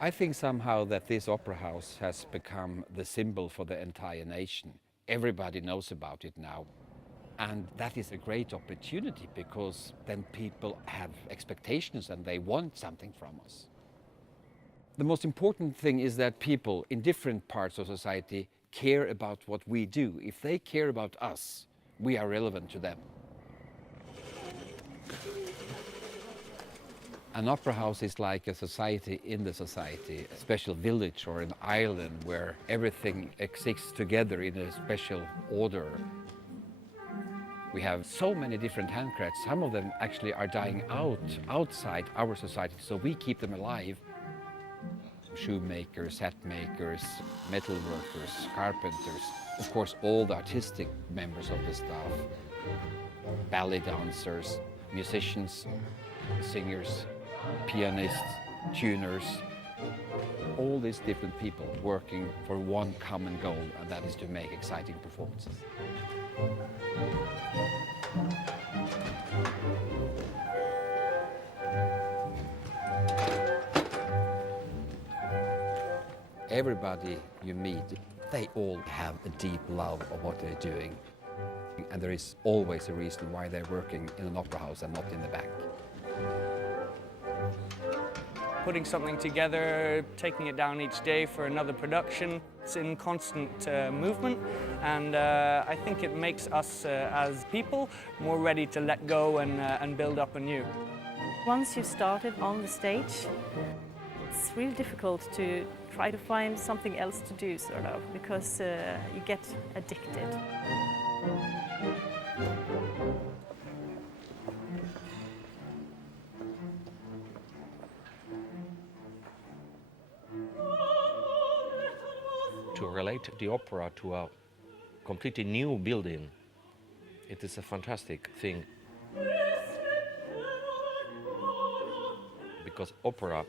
I think somehow that this opera house has become the symbol for the entire nation. Everybody knows about it now. And that is a great opportunity because then people have expectations and they want something from us. The most important thing is that people in different parts of society care about what we do. If they care about us, we are relevant to them. An opera house is like a society in the society, a special village or an island where everything exists together in a special order. We have so many different handcrafts. Some of them actually are dying out outside our society, so we keep them alive. Shoemakers, hat makers, metal workers, carpenters, of course all the artistic members of the staff, ballet dancers, musicians, singers, pianists, tuners, all these different people working for one common goal, and that is to make exciting performances. Everybody you meet, they all have a deep love of what they're doing. And there is always a reason why they're working in an opera house and not in the back. Putting something together, taking it down each day for another production. It's in constant movement, and I think it makes us as people more ready to let go and build up anew. Once you've started on the stage, it's really difficult to try to find something else to do, sort of, because you get addicted. To relate the opera to a completely new building, it is a fantastic thing. Because opera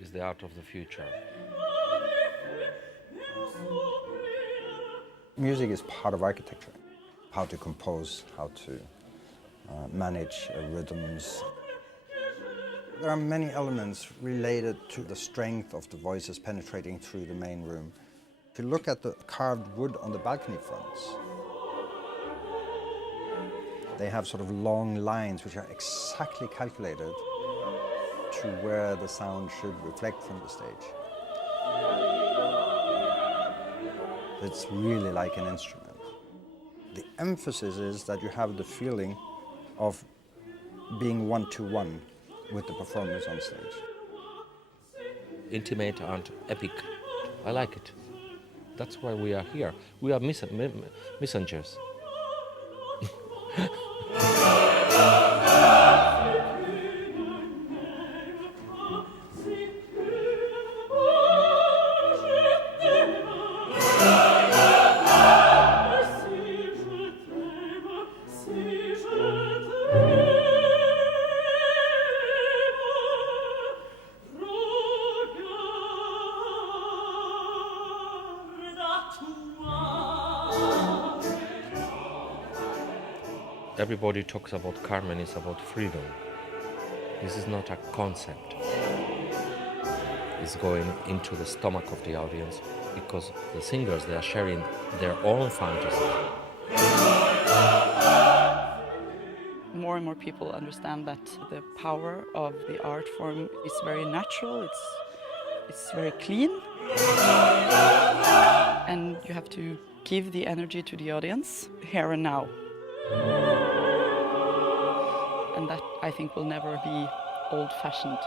is the art of the future. Music is part of architecture. How to compose, how to manage rhythms. There are many elements related to the strength of the voices penetrating through the main room. If you look at the carved wood on the balcony fronts, they have sort of long lines which are exactly calculated to where the sound should reflect from the stage. It's really like an instrument. The emphasis is that you have the feeling of being one-to-one with the performance on stage. Intimate and epic. I like it. That's why we are here. We are messengers. Everybody talks about Carmen is about freedom. This is not a concept. It's going into the stomach of the audience because the singers, they are sharing their own fantasy. More and more people understand that the power of the art form is very natural, it's very clean. And you have to give the energy to the audience here and now. And that, I think, will never be old-fashioned.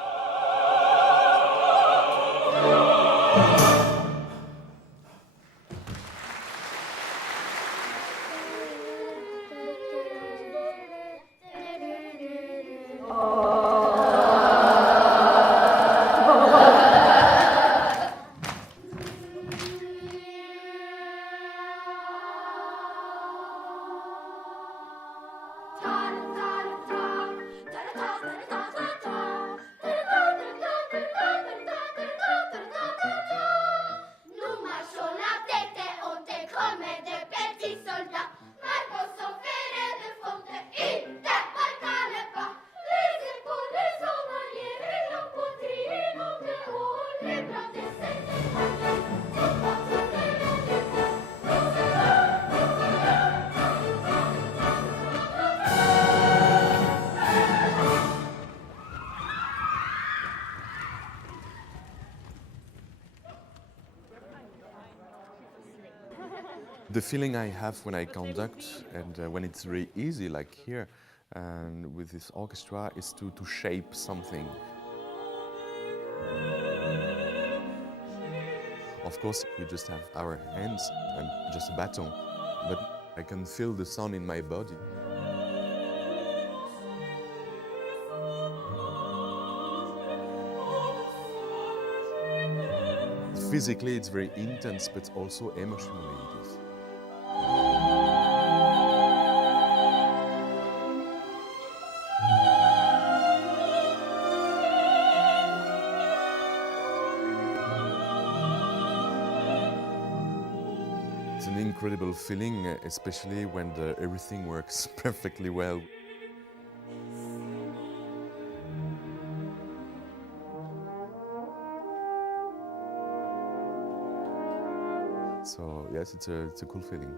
Inte, barka le pas, laissez The feeling I have when I conduct and when it's very easy, like here, and with this orchestra, is to shape something. Of course, we just have our hands and just a baton, but I can feel the sound in my body. Physically, it's very intense, but also emotionally it is. It's an incredible feeling, especially when everything works perfectly well. So yes, it's a cool feeling.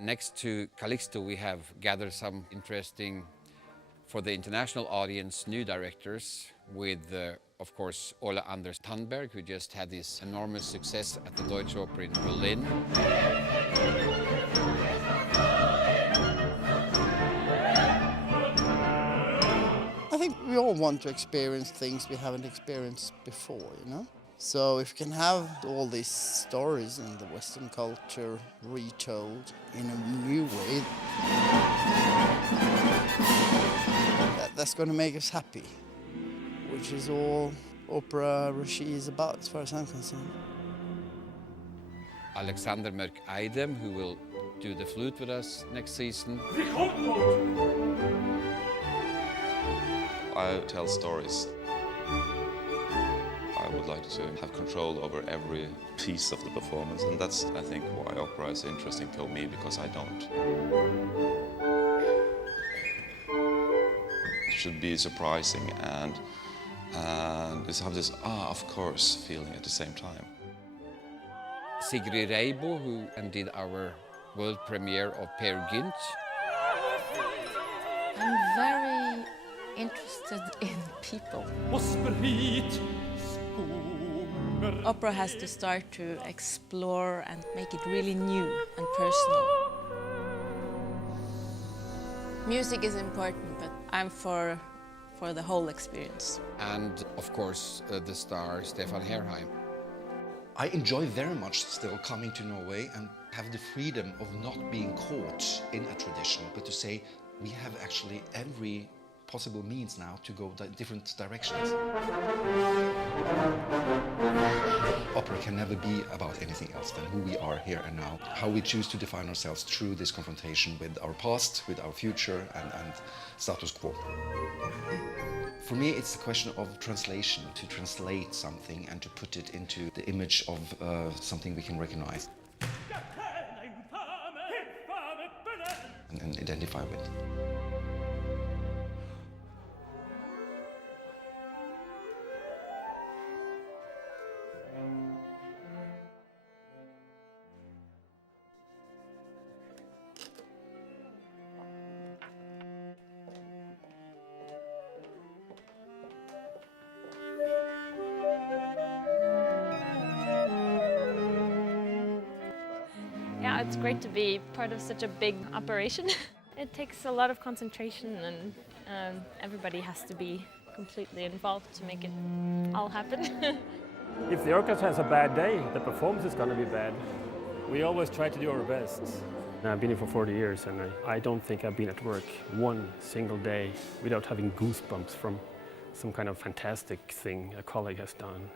Next to Calixto, we have gathered some interesting, for the international audience, new directors with, of course, Ole Anders Tandberg, who just had this enormous success at the Deutsche Oper in Berlin. I think we all want to experience things we haven't experienced before, you know? So if you can have all these stories in the Western culture retold in a new way, that's going to make us happy, which is all opera regie is about, as far as I'm concerned. Alexander Mørk Eidem, who will do the flute with us next season. I tell stories. I would like to have control over every piece of the performance, and that's, I think, why opera is interesting for me, because I don't. It should be surprising and have this of course feeling at the same time. Sigrid Reibo, who did our world premiere of Peer Gynt. I'm very interested in people. Opera has to start to explore and make it really new and personal. Music is important, but I'm for the whole experience. And, of course, the star Stefan Herheim. I enjoy very much still coming to Norway and have the freedom of not being caught in a tradition, but to say we have actually every possible means now to go different directions. Opera can never be about anything else than who we are here and now, how we choose to define ourselves through this confrontation with our past, with our future and status quo. For me, it's a question of translation, to translate something and to put it into the image of something we can recognize and identify with. Yeah, it's great to be part of such a big operation. It takes a lot of concentration and everybody has to be completely involved to make it all happen. If the orchestra has a bad day, the performance is going to be bad. We always try to do our best. I've been here for 40 years and I don't think I've been at work one single day without having goosebumps from some kind of fantastic thing a colleague has done.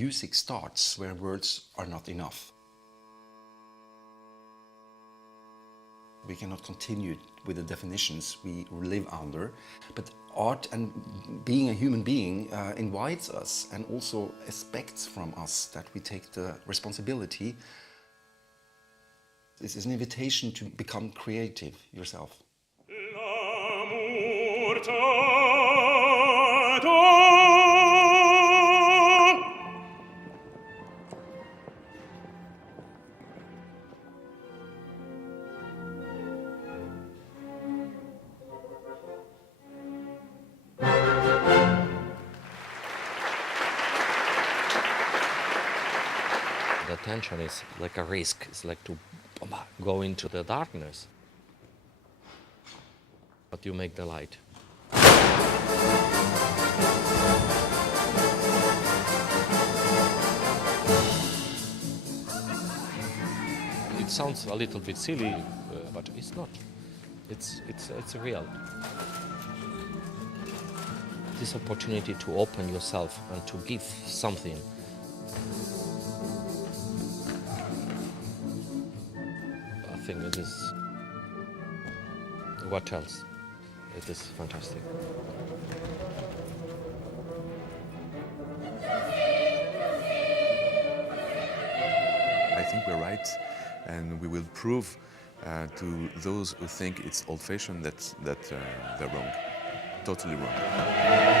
music starts where words are not enough. We cannot continue with the definitions we live under, but art and being a human being invites us and also expects from us that we take the responsibility. This is an invitation to become creative yourself. The tension is like a risk. It's like to go into the darkness. But you make the light. It sounds a little bit silly, but it's not. It's real. This opportunity to open yourself and to give something. I think it is. What else? It is fantastic. I think we're right, and we will prove to those who think it's old-fashioned that they're wrong, totally wrong.